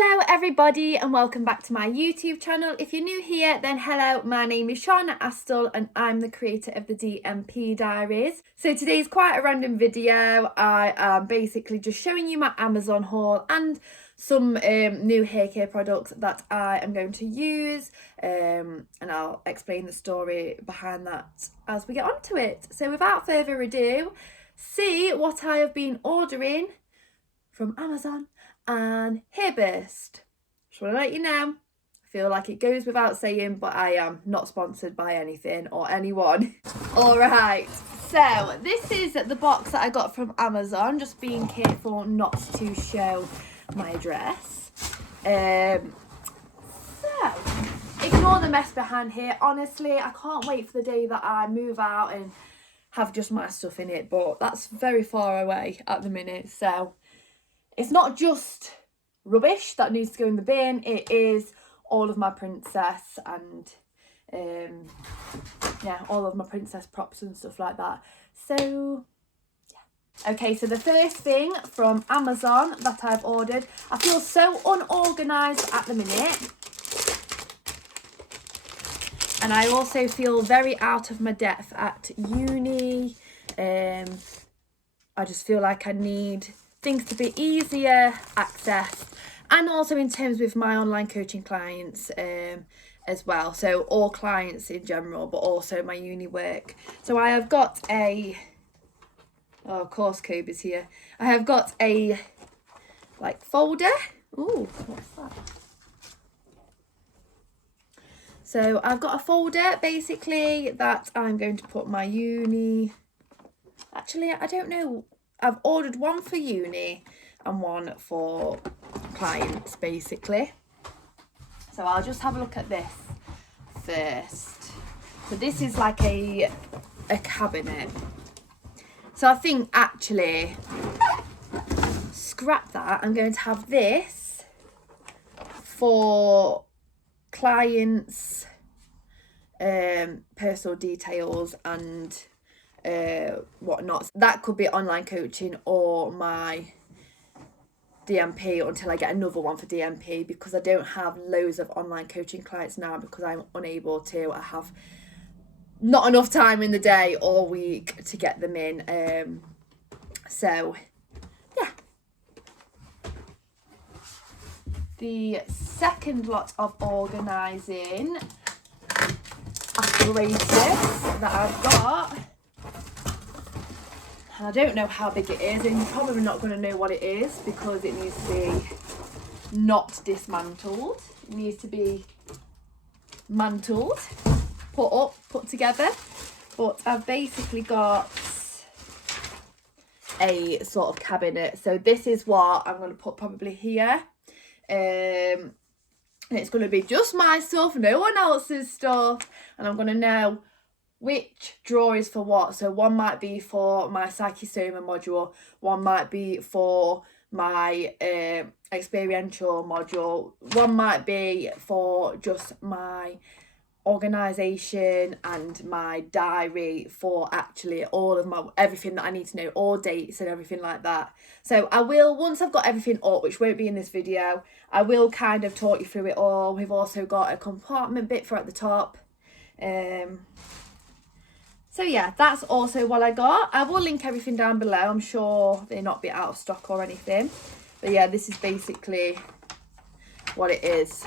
Hello everybody and welcome back to my YouTube channel. If you're new here, then hello, my name is Shahna and I'm the creator of the DMP Diaries. So today's quite a random video. I am basically just showing you my Amazon haul and some new hair care products that I am going to use, and I'll explain the story behind that as we get onto it. So without further ado, see what I have been ordering from Amazon and Hairbase. Just want to let you know, I feel like it goes without saying, but I am not sponsored by anything or anyone. Alright, so this is the box that I got from Amazon, just being careful not to show my address. So, ignore the mess behind here. Honestly, I can't wait for the day that I move out and have just my stuff in it, but that's very far away at the minute, so it's not just rubbish that needs to go in the bin, it is all of my princess and yeah, all of my princess props and stuff like that. So yeah. Okay, so the first thing from Amazon that I've ordered, I feel so unorganised at the minute. And I also feel very out of my depth at uni. I just feel like I need things to be easier accessed, and also in terms with my online coaching clients as well, so all clients in general, but also my uni work. So I have got a, oh of course Kobe's here, I have got a like folder. Ooh, what's that? So I've got a folder basically that I'm going to put my uni, actually I don't know, I've ordered one for uni and one for clients basically. So I'll just have a look at this first. So this is like a cabinet. So I think actually, scrap that, I'm going to have this for clients, personal details and whatnot. That could be online coaching or my DMP until I get another one for DMP, because I don't have loads of online coaching clients now because I'm unable to. I have not enough time in the day or week to get them in. So yeah. The second lot of organising apparatus that I've got, and I don't know how big it is, and you're probably not going to know what it is because it needs to be not dismantled. It needs to be mantled, put together. But I've basically got a sort of cabinet. So this is what I'm going to put probably here. And it's going to be just my stuff, no one else's stuff. And I'm going to know which drawer is for what. So one might be for my Psychosoma module, one might be for my experiential module, one might be for just my organisation and my diary for actually all of my everything that I need to know, all dates and everything like that. So I will, once I've got everything up, which won't be in this video, I will kind of talk you through it all. We've also got a compartment bit for at the top. So yeah, that's also what I got. I will link everything down below. I'm sure they'll not be out of stock or anything. But yeah, this is basically what it is.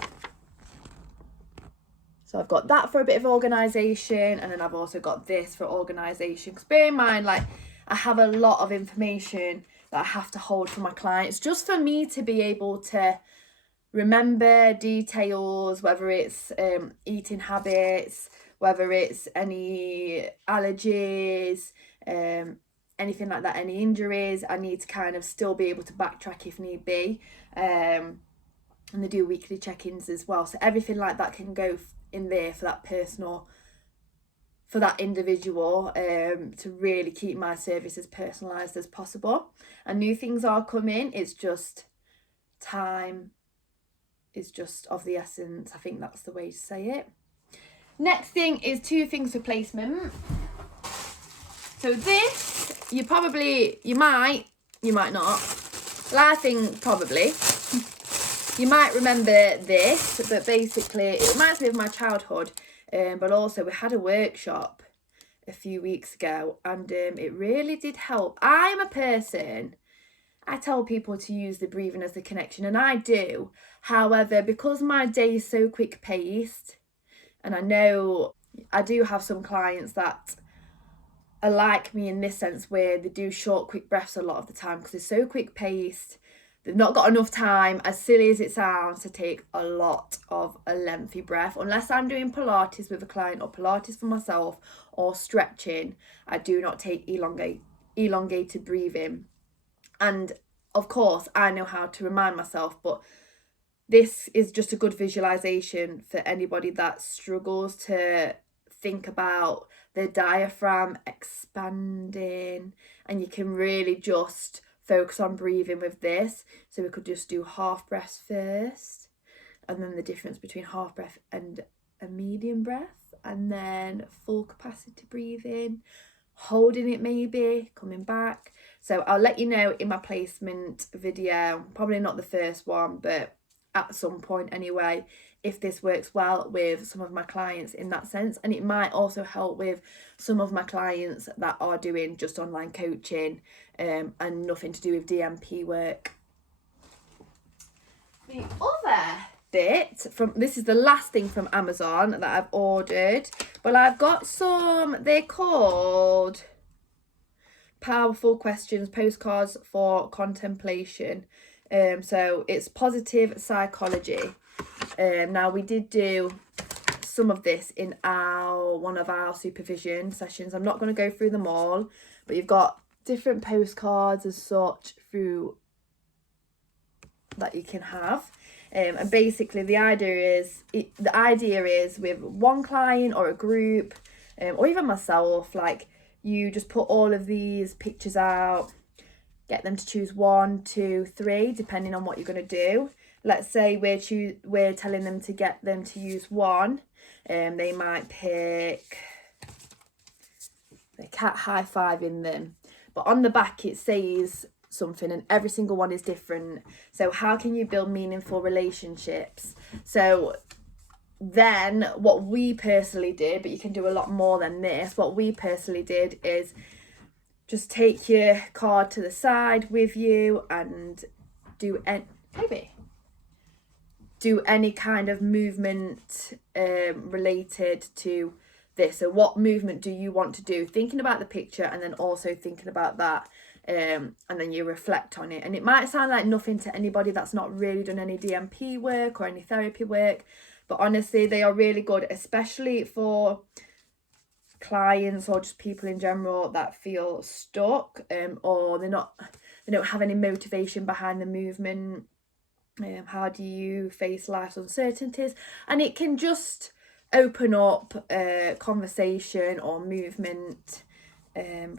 So I've got that for a bit of organisation, and then I've also got this for organisation. Because bear in mind, like, I have a lot of information that I have to hold for my clients, just for me to be able to remember details, whether it's eating habits, whether it's any allergies, anything like that, any injuries. I need to kind of still be able to backtrack if need be. And they do weekly check-ins as well. So everything like that can go in there for that personal, for that individual, to really keep my service as personalised as possible. And new things are coming. It's just time is just of the essence. I think that's the way to say it. Next thing is two things replacement. So this, you might not. Well, I think probably. You might remember this, but basically it reminds me of my childhood. But also we had a workshop a few weeks ago, and it really did help. I'm a person, I tell people to use the breathing as the connection, and I do. However, because my day is so quick paced, and I know I do have some clients that are like me in this sense, where they do short, quick breaths a lot of the time because they're so quick paced. They've not got enough time, as silly as it sounds, to take a lot of a lengthy breath. Unless I'm doing Pilates with a client or Pilates for myself or stretching, I do not take elongated breathing. And of course, I know how to remind myself, but this is just a good visualization for anybody that struggles to think about the diaphragm expanding, and you can really just focus on breathing with this. So we could just do half breaths first, and then the difference between half breath and a medium breath, and then full capacity breathing, holding it maybe, coming back. So I'll let you know in my placement video, probably not the first one, but at some point anyway, if this works well with some of my clients in that sense. And it might also help with some of my clients that are doing just online coaching and nothing to do with DMP work. The other bit from, this is the last thing from Amazon that I've ordered. Well, I've got some, they're called Powerful Questions, Postcards for Contemplation. So it's positive psychology. Now we did do some of this in one of our supervision sessions. I'm not going to go through them all, but you've got different postcards as such through that you can have. And basically the idea is with one client or a group, or even myself, like, you just put all of these pictures out, get them to choose 1, 2, 3, depending on what you're going to do. Let's say we're telling them to get them to use 1, they might pick the cat high five in them, but on the back it says something, and every single one is different. So how can you build meaningful relationships? So then what we personally did, but you can do a lot more than this, what we personally did is just take your card to the side with you and do any kind of movement related to this. So what movement do you want to do? Thinking about the picture and then also thinking about that, and then you reflect on it. And it might sound like nothing to anybody that's not really done any DMP work or any therapy work, but honestly, they are really good, especially for clients or just people in general that feel stuck, or they don't have any motivation behind the movement. How do you face life's uncertainties? And it can just open up conversation or movement,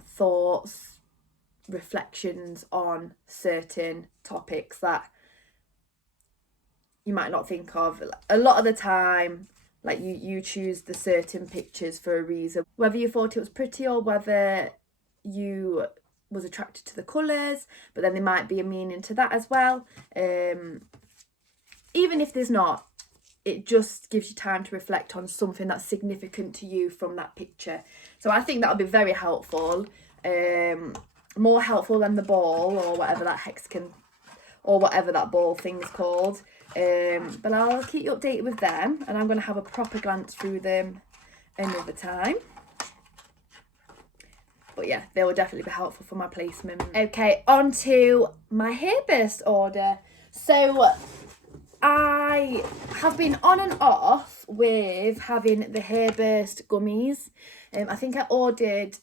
thoughts, reflections on certain topics that you might not think of. A lot of the time, like, you choose the certain pictures for a reason, whether you thought it was pretty or whether you was attracted to the colours, but then there might be a meaning to that as well. Even if there's not, it just gives you time to reflect on something that's significant to you from that picture. So I think that'll be very helpful, more helpful than the ball or whatever that hexagon or whatever that ball thing's called. But I'll keep you updated with them, and I'm going to have a proper glance through them another time. But yeah, they will definitely be helpful for my placement. Okay, on to my Hairbase order. So I have been on and off with having the Hairbase gummies. I think I ordered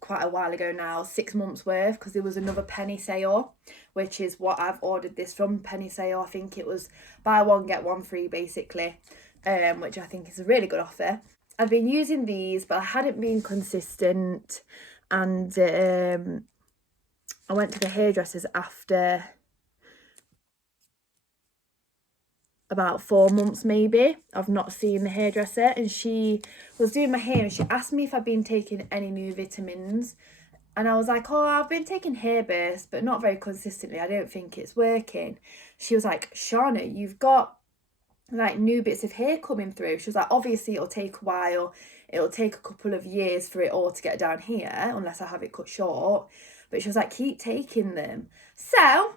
quite a while ago now, 6 months worth, because there was another penny sale, which is what I've ordered this from, penny sale. I think it was buy one get one free basically, which I think is a really good offer. I've been using these, but I hadn't been consistent, and I went to the hairdressers after about 4 months maybe of not seeing the hairdresser, and she was doing my hair and she asked me if I'd been taking any new vitamins, And I was like, oh, I've been taking Hairbase, but not very consistently. I don't think it's working. She was like, Shahna, you've got like new bits of hair coming through. She was like, obviously it'll take a while. It'll take a couple of years for it all to get down here, unless I have it cut short. But she was like, keep taking them. So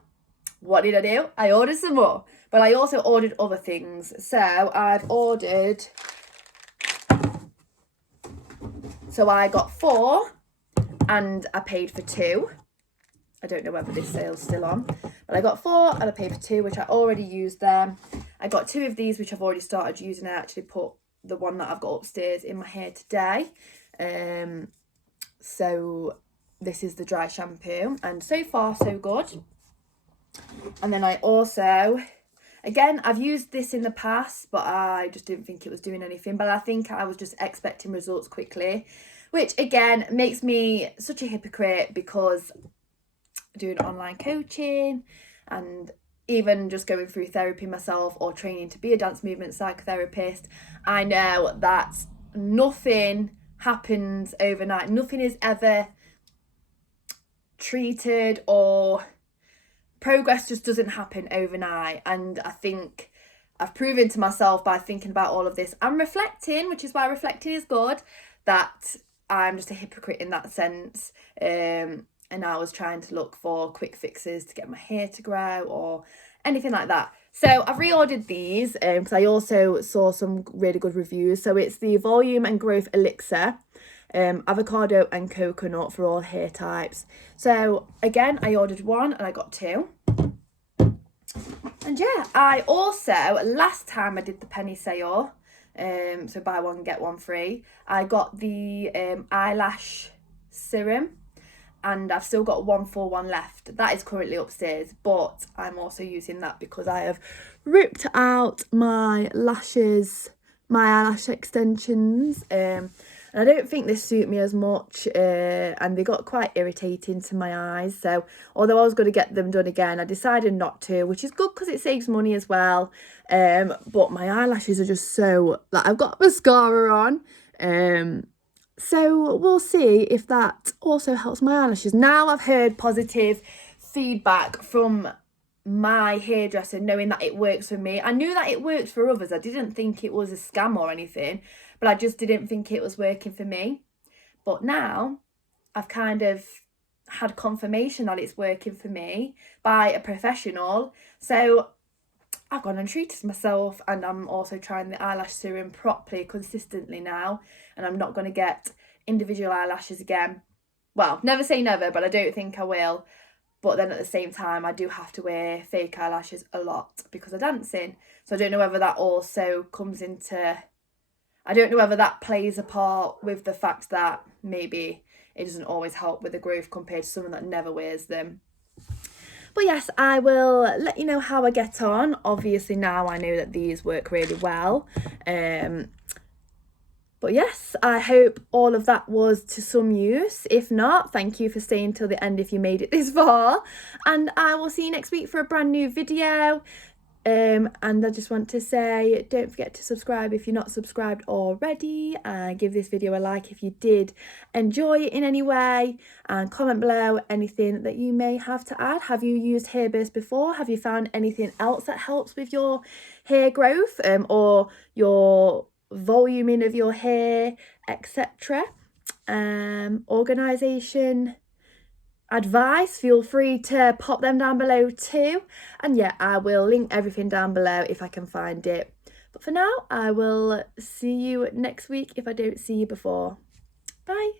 what did I do? I ordered some more. But I also ordered other things. So I've ordered... So I got 4 and I paid for 2. I don't know whether this sale's still on. But I got 4 and I paid for 2, which I already used them. I got 2 of these, which I've already started using. I actually put the one that I've got upstairs in my hair today. So this is the dry shampoo. And so far, so good. And then I also... Again, I've used this in the past, but I just didn't think it was doing anything. But I think I was just expecting results quickly, which again makes me such a hypocrite, because doing online coaching and even just going through therapy myself or training to be a dance movement psychotherapist, I know that nothing happens overnight. Nothing is ever treated, or progress just doesn't happen overnight. And I think I've proven to myself by thinking about all of this and reflecting, which is why reflecting is good, that I'm just a hypocrite in that sense. And I was trying to look for quick fixes to get my hair to grow or anything like that. So I've reordered these because I also saw some really good reviews. So it's the Volume and Growth Elixir. Avocado and coconut for all hair types. So again, I ordered 1 and I got 2. And yeah, I also, last time I did the penny sale, so buy 1 get 1 free, I got the eyelash serum, and I've still got 1 for 1 left. That is currently upstairs, but I'm also using that because I have ripped out my lashes, my eyelash extensions, and I don't think they suit me as much, and they got quite irritating to my eyes. So although I was going to get them done again, I decided not to, which is good because it saves money as well. But my eyelashes are just so, like, I've got mascara on, so we'll see if that also helps my eyelashes. Now I've heard positive feedback from my hairdresser, knowing that it works for me. I knew that it worked for others. I didn't think it was a scam or anything, but I just didn't think it was working for me. But now I've kind of had confirmation that it's working for me by a professional. So I've gone and treated myself, and I'm also trying the eyelash serum properly, consistently now, and I'm not going to get individual eyelashes again. Well, never say never, but I don't think I will. But then at the same time, I do have to wear fake eyelashes a lot because of dancing. So I don't know whether that also comes into... I don't know whether that plays a part with the fact that maybe it doesn't always help with the growth compared to someone that never wears them. But yes, I will let you know how I get on. Obviously now I know that these work really well. But yes, I hope all of that was to some use. If not, thank you for staying till the end if you made it this far. And I will see you next week for a brand new video. And I just want to say, don't forget to subscribe if you're not subscribed already, and give this video a like if you did enjoy it in any way, and comment below anything that you may have to add. Have you used Hairbase before? Have you found anything else that helps with your hair growth, or your voluming of your hair, etc.? Organisation advice, feel free to pop them down below too. And yeah, I will link everything down below if I can find it. But for now, I will see you next week if I don't see you before. Bye.